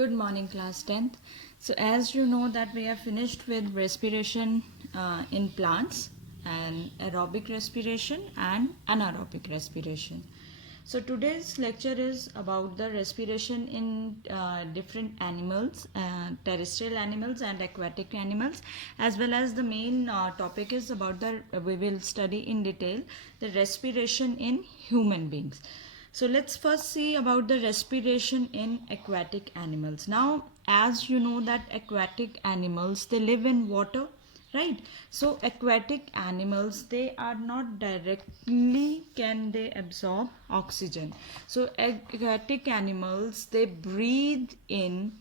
Good morning, class 10th. So as you know that we have finished with respiration in plants and aerobic respiration and anaerobic respiration. So today's lecture is about the respiration in different animals, terrestrial animals and aquatic animals, as well as the main topic is about we will study in detail the respiration in human beings. So let's first see about the respiration in aquatic animals. Now, as you know that aquatic animals, they live in water, right? So aquatic animals, they are not directly can they absorb oxygen. So aquatic animals, they breathe in,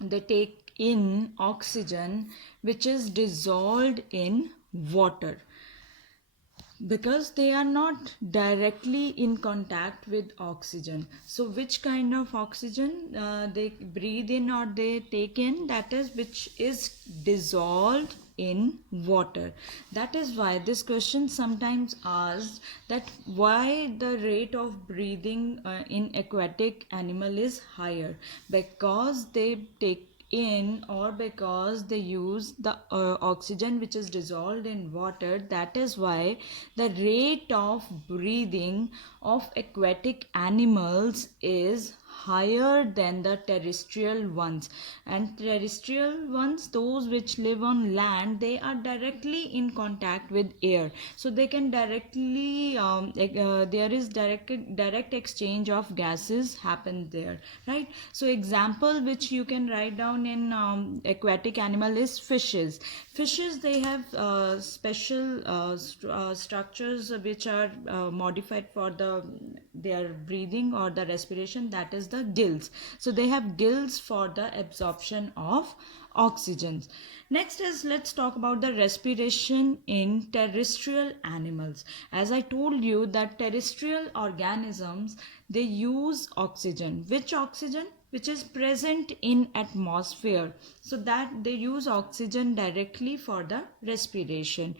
they take in oxygen which is dissolved in water, because they are not directly in contact with oxygen. So which kind of oxygen they breathe in or they take in? That is which is dissolved in water. That is why this question sometimes asked that why the rate of breathing in aquatic animal is higher, because they take in or because they use the oxygen which is dissolved in water. That is why the rate of breathing of aquatic animals is higher than the terrestrial ones. And terrestrial ones, those which live on land, they are directly in contact with air, so they can directly there is direct exchange of gases happen there, right? So example which you can write down in aquatic animal is fishes. Fishes, they have special structures which are modified for their breathing or the respiration, that is the gills. So they have gills for the absorption of oxygens. Next is, let's talk about the respiration in terrestrial animals. As I told you that terrestrial organisms, they use oxygen. Which oxygen? Which is present in atmosphere. So that they use oxygen directly for the respiration.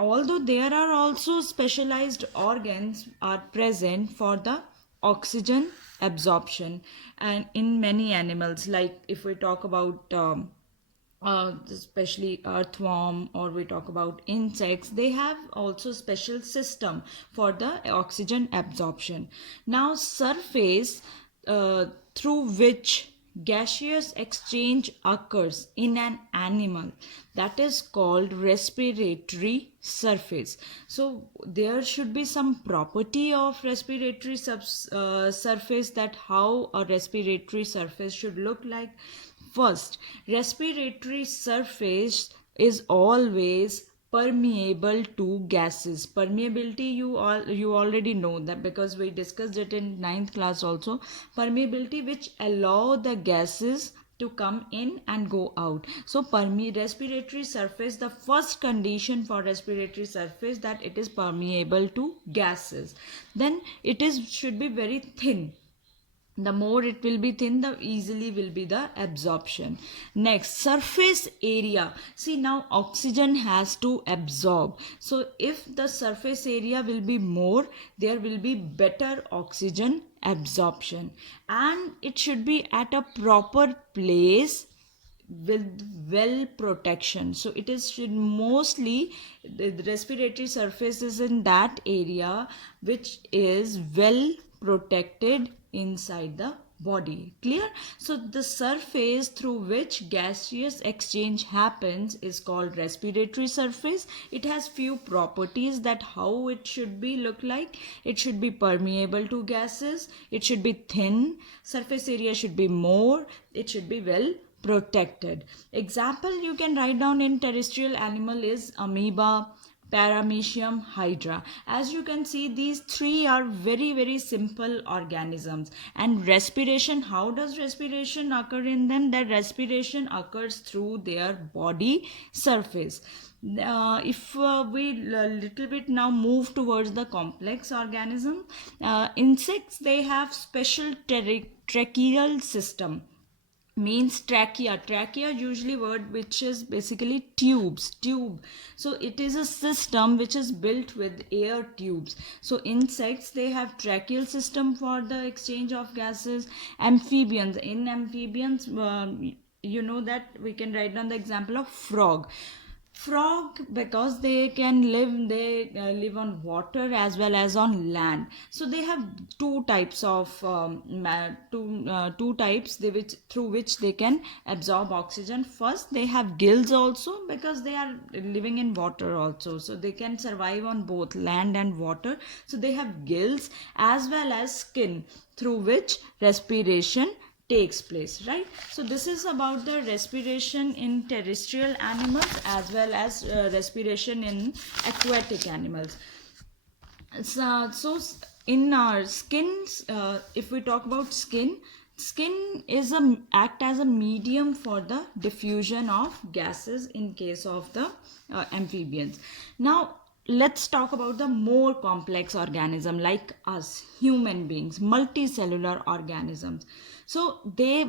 Although there are also specialized organs are present for the oxygen absorption, and in many animals, like if we talk about especially earthworm, or we talk about insects, they have also special system for the oxygen absorption. Now surface through which gaseous exchange occurs in an animal, that is called respiratory surface. So there should be some property of respiratory surface, that how a respiratory surface should look like. First, respiratory surface is always permeable to gases. Permeability, you already know that, because we discussed it in ninth class also. Permeability, which allow the gases to come in and go out. So respiratory surface, the first condition for respiratory surface, that it is permeable to gases. Then it is should be very thin. The more it will be thin, the easily will be the absorption. Next, surface area. See, now oxygen has to absorb. So if the surface area will be more, there will be better oxygen absorption, and it should be at a proper place with well protection. So it is should mostly, the respiratory surface is in that area which is well protected inside the body. Clear? So the surface through which gaseous exchange happens is called respiratory surface. It has few properties, that how it should be look like. It should be permeable to gases, it should be thin, surface area should be more, it should be well protected. Example you can write down in terrestrial animal is amoeba, paramecium, hydra. As you can see, these three are very simple organisms. And respiration, how does respiration occur in them? That respiration occurs through their body surface. If we little bit now move towards the complex organism, insects, they have special tracheal system. means trachea. Trachea usually word which is basically tube. So it is a system which is built with air tubes. So insects, they have tracheal system for the exchange of gases. Amphibians, in amphibians, you know that we can write down the example of frog, because they can live, they live on water as well as on land. So they have two types of two types which through which they can absorb oxygen. First, they have gills also, because they are living in water also, so they can survive on both land and water. So they have gills as well as skin through which respiration takes place, right? So this is about the respiration in terrestrial animals as well as respiration in aquatic animals. So in our skins, if we talk about skin is act as a medium for the diffusion of gases in case of the amphibians. Now let's talk about the more complex organism like us, human beings, multicellular organisms. So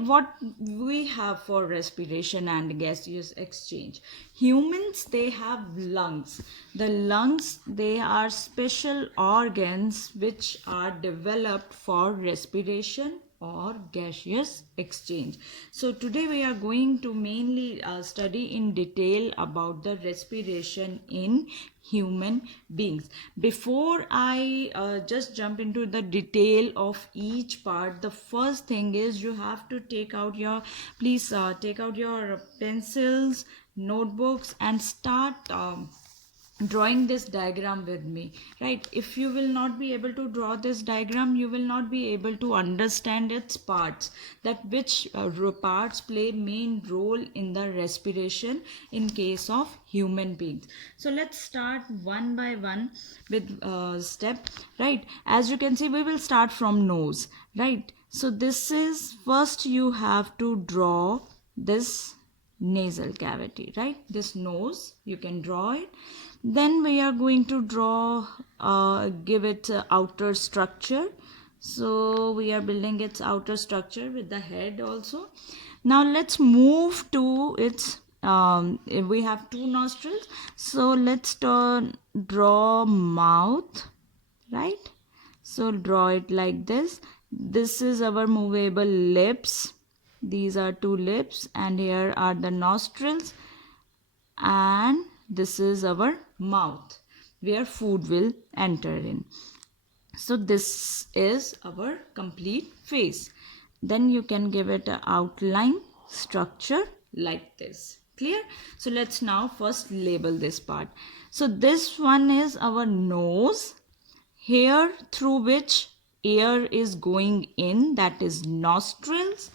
what we have for respiration and gaseous exchange. Humans, they have lungs. The lungs, they are special organs which are developed for respiration or gaseous exchange. So today we are going to mainly study in detail about the respiration in human beings. Before I just jump into the detail of each part, the first thing is you have to take out your, please take out your pencils, notebooks, and start drawing this diagram with me, right? If you will not be able to draw this diagram, you will not be able to understand its parts, that which parts play main role in the respiration in case of human beings. So let's start one by one with step, right? As you can see, we will start from nose, right? So this is, first you have to draw this nasal cavity, right? This nose, you can draw it. Then we are going to draw, give it outer structure. So we are building its outer structure with the head also. Now let's move to its, we have two nostrils. So let's draw mouth, right? So draw it like this. This is our movable lips. These are two lips, and here are the nostrils, and this is our mouth where food will enter in. So this is our complete face. Then you can give it an outline structure like this. Clear? So let's now first label this part. So this one is our nose, here through which air is going in, that is nostrils.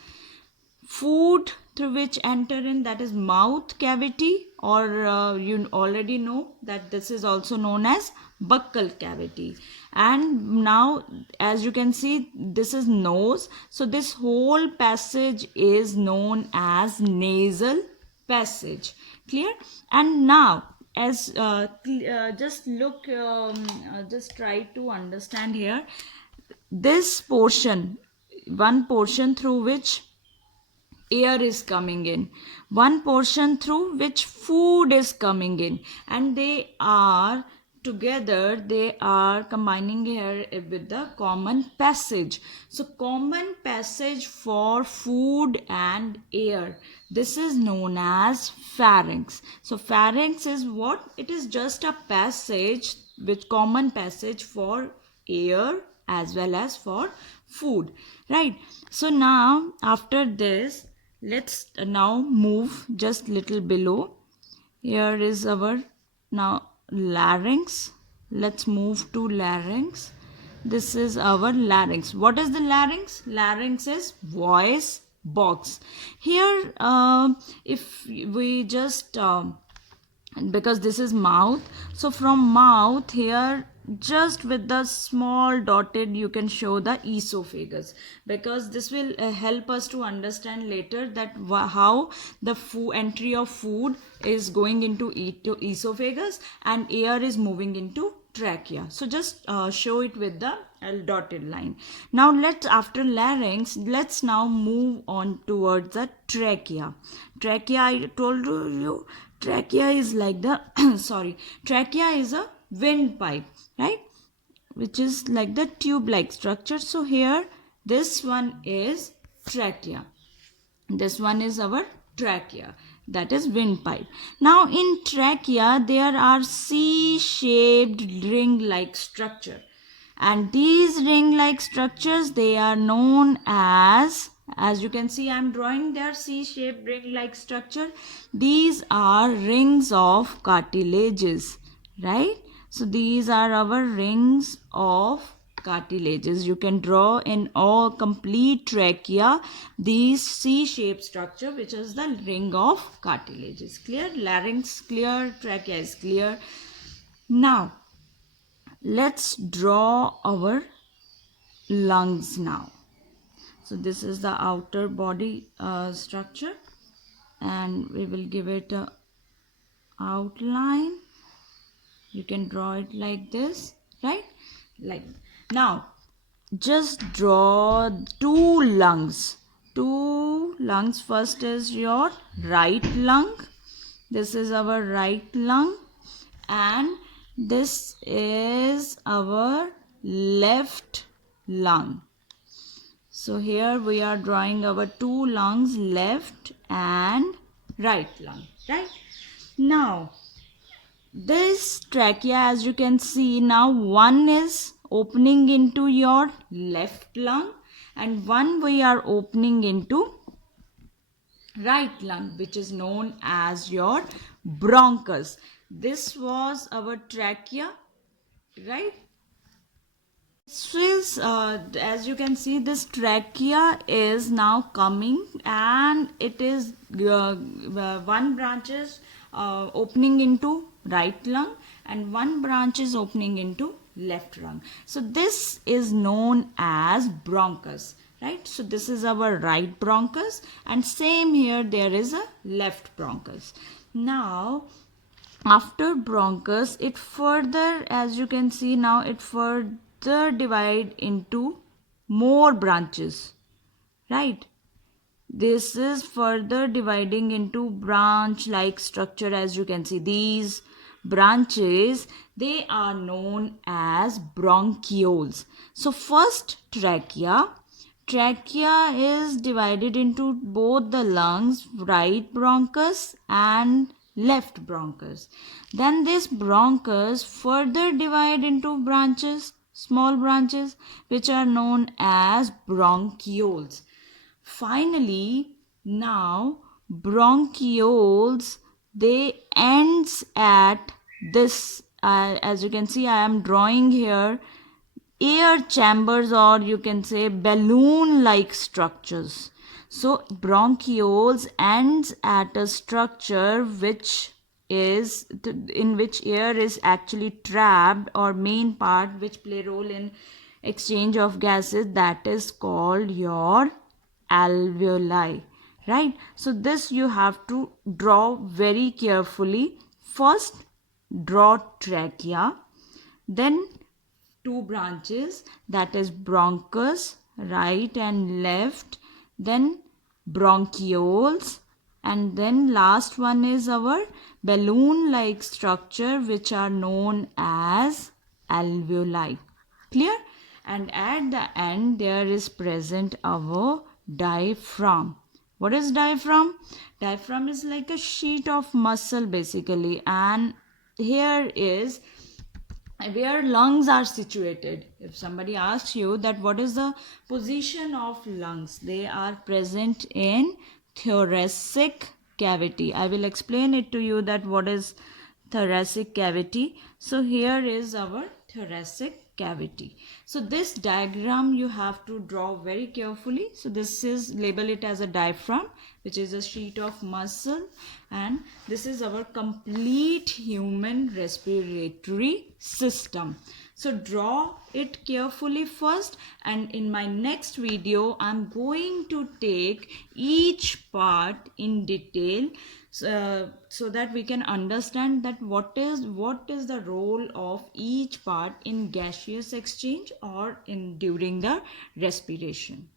Food through which enter in, that is mouth cavity, or you already know that this is also known as buccal cavity. And now as you can see, this is nose, so this whole passage is known as nasal passage. Clear? And now as just look, just try to understand here this portion, one portion through which air is coming in, one portion through which food is coming in, and they are together, they are combining here with the common passage. So common passage for food and air, this is known as pharynx. So pharynx is what? It is just a passage with common passage for air as well as for food, right? So now after this, let's now move just little below. Here is our now larynx. Let's move to larynx. This is our larynx. What is the larynx? Larynx is voice box. Here if we just because this is mouth, so from mouth here, just with the small dotted, you can show the esophagus, because this will help us to understand later that how the entry of food is going into esophagus and air is moving into trachea. So just show it with the dotted line. Now after larynx, let's now move on towards the trachea. Trachea, I told you, trachea is like the trachea is a windpipe, right? Which is like the tube-like structure. So here, this one is trachea. This one is our trachea, that is windpipe. Now in trachea, there are C-shaped ring-like structure. And these ring-like structures, they are known as you can see, I am drawing their C-shaped ring-like structure. These are rings of cartilages, right? So these are our rings of cartilages. You can draw in all complete trachea these C-shaped structure, which is the ring of cartilages. Clear? Larynx clear, trachea is clear. Now let's draw our lungs now. So this is the outer body structure, and we will give it a outline. You can draw it like this, right? Like now, just draw two lungs. Two lungs. First is your right lung. This is our right lung, and this is our left lung. So here we are drawing our two lungs, left and right lung, right? Now, this trachea, as you can see, now one is opening into your left lung and one we are opening into right lung, which is known as your bronchus. This was our trachea, right? This is, as you can see, this trachea is now coming, and it is one branch is opening into right lung and one branch is opening into left lung. So this is known as bronchus, right? So this is our right bronchus, and same here there is a left bronchus. Now after bronchus, it further, as you can see now, it further divide into more branches, right? This is further dividing into branch like structure. As you can see, these branches, they are known as bronchioles. So first trachea is divided into both the lungs, right bronchus and left bronchus. Then this bronchus further divide into branches, small branches, which are known as bronchioles. Finally, now bronchioles, they ends at this, as you can see, I am drawing here air chambers, or you can say balloon like structures. So bronchioles ends at a structure which is in which air is actually trapped, or main part which play role in exchange of gases, that is called your alveoli, right? So this you have to draw very carefully. First draw trachea, then two branches, that is bronchus, right and left, then bronchioles, and then last one is our balloon like structure, which are known as alveoli. Clear? And at the end there is present our diaphragm. What is diaphragm? Diaphragm is like a sheet of muscle basically, and here is where lungs are situated. If somebody asks you that what is the position of lungs, they are present in thoracic cavity. I will explain it to you that what is thoracic cavity. So here is our thoracic cavity. So this diagram you have to draw very carefully. So this is, label it as a diaphragm, which is a sheet of muscle, and this is our complete human respiratory system. So draw it carefully first, and in my next video I'm going to take each part in detail so that we can understand that what is the role of each part in gaseous exchange or in during the respiration.